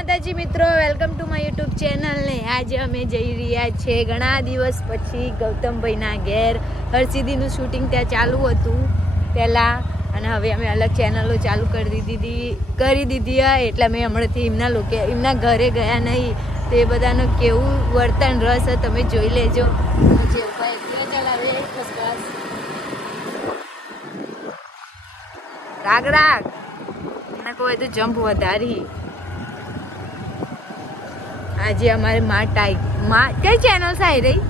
માતાજી મિત્રો welcome to my YouTube ચેનલને આજે અમે જઈ રહ્યા છે ઘણા દિવસ પછી ગૌતમભાઈના ઘેર. હરસિદ્ધિનું શૂટિંગ ત્યાં ચાલુ હતું પહેલાં અને હવે અમે અલગ ચેનલો ચાલુ કરી દીધી કરી દીધી એટલે અમે હમણાંથી એમના લોકો એમના ઘરે ગયા નહીં. તે બધાનું કેવું વર્તન રસ તમે જોઈ લેજો. રાગ રાગ. ના કોઈ તો જમ્પ વધારી. આજે અમારે માં ટાઈ માં કઈ ચેનલ સાઈ રહી?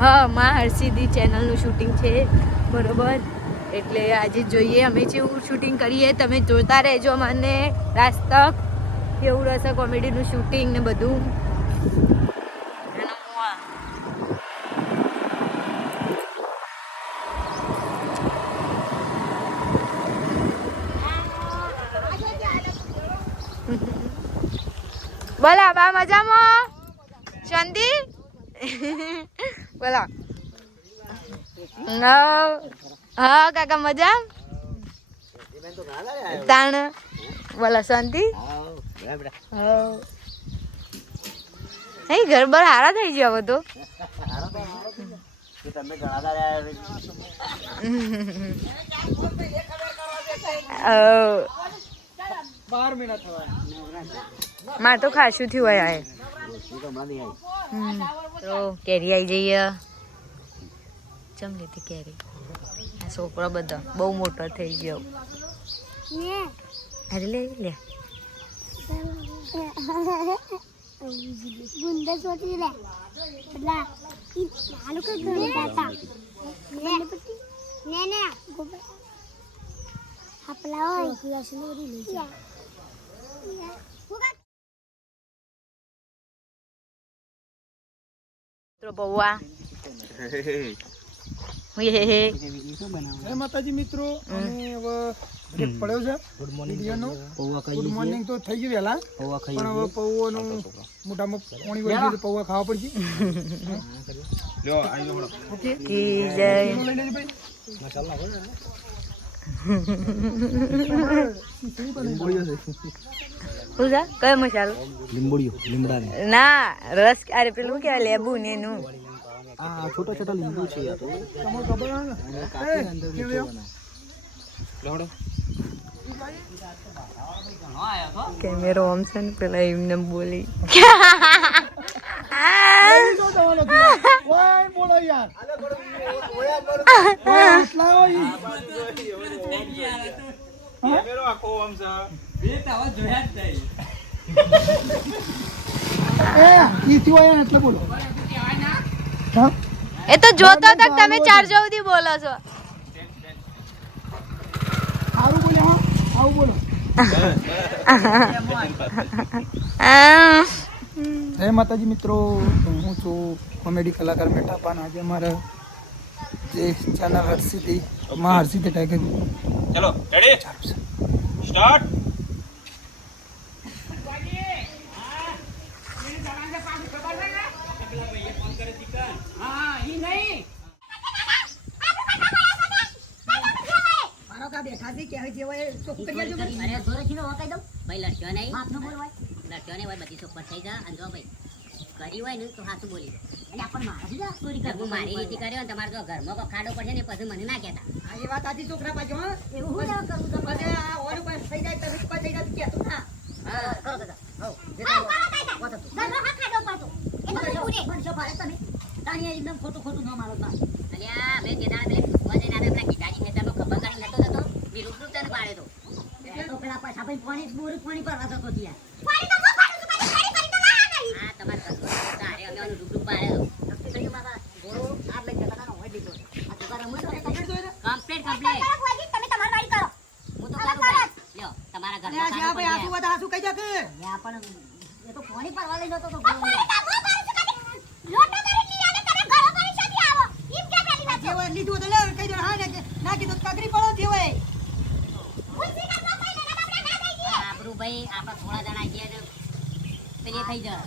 હા માં હરસિદ્ધિ ચેનલનું શૂટિંગ છે. બરોબર? એટલે આજે જોઈએ અમે જેવું શૂટિંગ કરીએ. તમે જોતા રહેજો મને રાસ્તક કેવું રહેશે કોમેડીનું શૂટિંગ ને બધું. બોલા, બા મજામાં? શાંતિ? બોલા. હા, કાકા મજા? તાણ? બોલા, શાંતિ? ઘર બર હારા થઈ ગયા બધો બાર મહિના થવા માર તો ખાસું થયું હોય આ. તો કેરી આવી જઈએ. ચમ લીધી કેરી? આ છોકરો બધો બહુ મોટો થઈ ગયો. અરે લે. લે. ગુંડા ચોટી લે. પેલા ને. ને આપલા હોય. મિત્રો બહુઆ હે હે હે. જય માતાજી મિત્રો અમે હવે બ્રેક પડ્યો છે વિડીયોનો. ગુડ મોર્નિંગ તો થઈ ગયું વહેલા પણ હવે પૌવાનું મોટામાં પાણી વળી ગયું પૌવા ખાવા પડશે. ઓકે જય. છે કયો મસાલો લીંબોડીઓ લીમડાને. ના રસ અરે પેલું કેવાય લેબુ ને એનું? આ છોટા છોટા લીંબુ છે યાર તમને ખબર ને? કેમેરો આમ છે ને પેલા એમને બોલી. બોલો યાર. એ, તો જોતો તક તમે ચાર સુધી બોલો છો. આવું માતાજી મિત્રો હું છું કોમેડી કલાકાર બેઠા પાન આજે મારા જે ચેનલ હરસિદ્ધિ માં હરસિદ્ધિ ટાઈગર ચલો રેડી સ્ટાર્ટ અરે જોરેથી નો વકાઈ દઉં ભાઈ લડશો નહીં લડશો નહીં હોય બધી ચોખ્ખટ થઈ જા અને જો ભાઈ કરી હોય ને તો હાથું બોલી દે હું મારી રીતે કર્યો ને તમારે જો ઘરમાં કોઈ ખાડો પડશે ને પછી મને ના કહેતા. હા કરો તો જાઓ. અલ્યા, મેં તે દાડે પેલે પૂછવા જઈને આપણે પેલા ગીતાજી નેતાનો ખભા કાઢી નતો તો બી રૂપ રૂપ તને પાડે તો. હા, તમારે કરવું હોય તો તારે અમે આનું રૂપ રૂપ પાડે તો. Complete, complete. હું તો કરું ભાઈ. લ્યો, તમારા ઘરમાં ખાડો પડી જાય. આબરૂ ભાઈ આપણા થોડા જણા ગયા ને પેલી થઈ જાય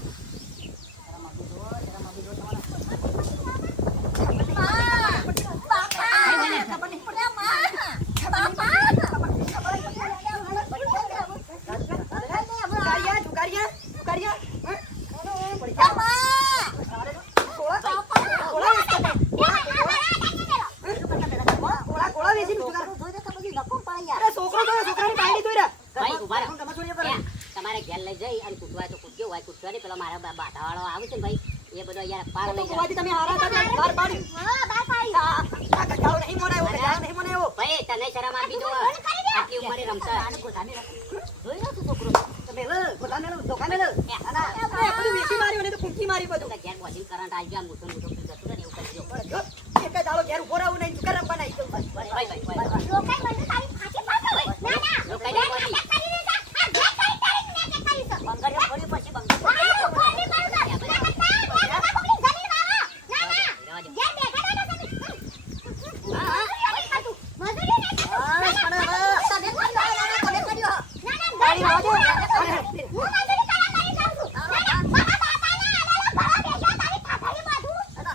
ભાઈ, ઊભા રહો. ત્યાં, તમારે ઘેર લઈ જઈ અને કૂટવા તો કૂટજો હોય કૂટવા નહીં પેલો મારા બા- બાધાવાળો આવે છે ભાઈ. એ બધો યાર પાર લઈ જાય ભાઈ તને શરમ આપી દો. આટલી ઉંમરે રમતા જોઈ લો તું છોકરો. ઘેર બોધીને કરંટ આવી ગયા મૂઠો પી જતું રહે ને એવું કરજો ભાઈ, ભાઈ, ભાઈ, ભાઈ. રોકાઈ નહીં બોલી. બંગડીઓ ફોડી પછી બંગડીઓ રહેવા દો.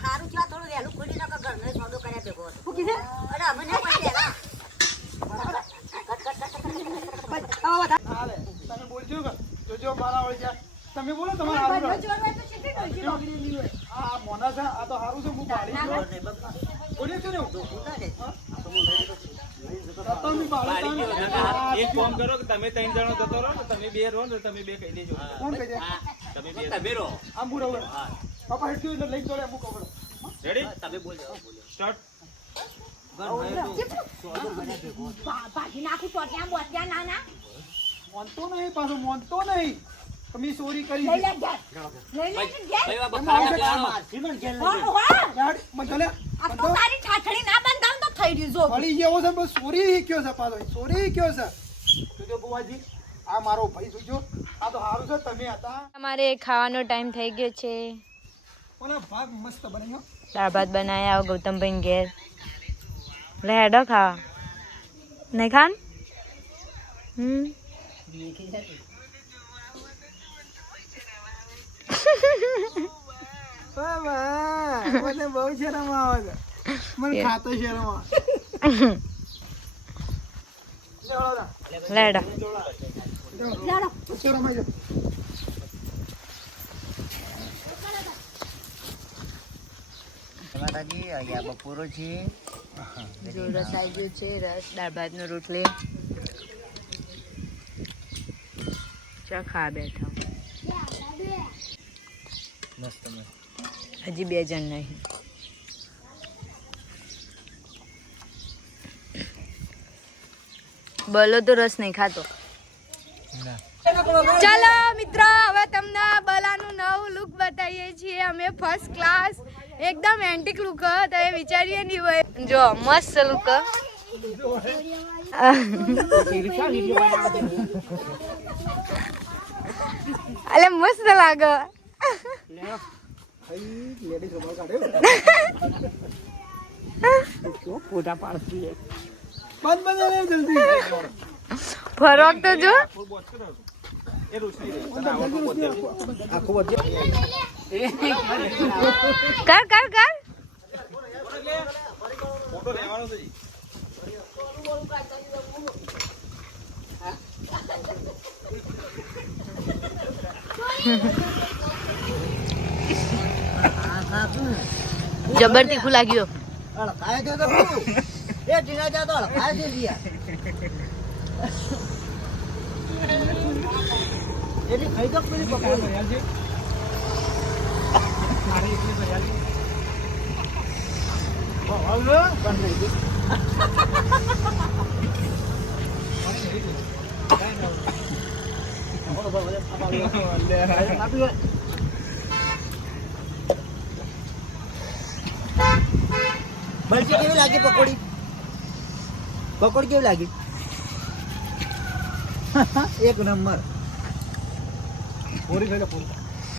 હારું થયું આ થોડું વહેલું ખોલી નાખો ઘરનો સોદો કર્યા ભેગો હતો. અરે અમે નહીં પણ વહેલા. હાલે. તમે બોલજો કે જોજો મારા વળી જાય તમે બોલો તમારે હારું રહે. મોના છે આ તો હારું છે હું પાડી ગયો બોલ્યો ને હું? હા? તો તમે પાડી દો ને. આ એક ફોન કરો કે તમે ત્રણ જણો જતો રહો તમે બે રહો ને તમે બે કહી દેજો કોણ કહે છે તમે બે તમે રહો આમ બુરો પપ્પા હેઠી લઈ જોડે અમુક કપડો રેડી તમે બોલજો સ્ટાર્ટ મોનતો નહીં પાછો મોનતો નહીં તમે ચોરી કરી છે. યાર, મને લે. બધો ફળી જેવો છે બસ ચોરી શીખ્યો છે પાછો ચોરી કયો છે જોજો બુવાજી આ મારો ભાઈ જોજો આ તો સારું છે તમે હતા અમારે ખાવાનો ટાઈમ થઈ ગયો છે ઓલા ભાગ મસ્ત બનાવ્યો દાળ ભાત બનાયા ગૌતમભાઈ ઘેર લે હેડો ખાવા નહીં ખાન હમ મને બહુ શરમ આવે છે મને ખાતો શરમ આવે. લેડો જાય. માતાજી અહીંયા બપોરો છે જો રસ આવી ગયો છે, રસ, દાળ ભાતનો રોટલી. ચા ખા બેઠા. હજી બે જણ નહીં. બોલો તો રસ નહીં ખાતો. ચાલો મિત્રો, હવે તમને બલાનું નવું લુક બતાવીએ છીએ. અમે ફર્સ્ટ ક્લાસ એકદમ એન્ટિક લુક તો એ વિચારીએ નહીં હોય. જો, મસ્ત લુક અલે, મસ્ત લાગે. ફરક તો જો. આખું કર કર કર જી. જબર તીખું લાગ્યું? એ ટીના ચા તો હળકાય છે જીયા. એની ખાઈ તો પેલી પકોડી. બરફી કેવી લાગી પકોડી? પકોડી કેવી લાગી? એક નંબર. પૂરી થઈ પૂરી.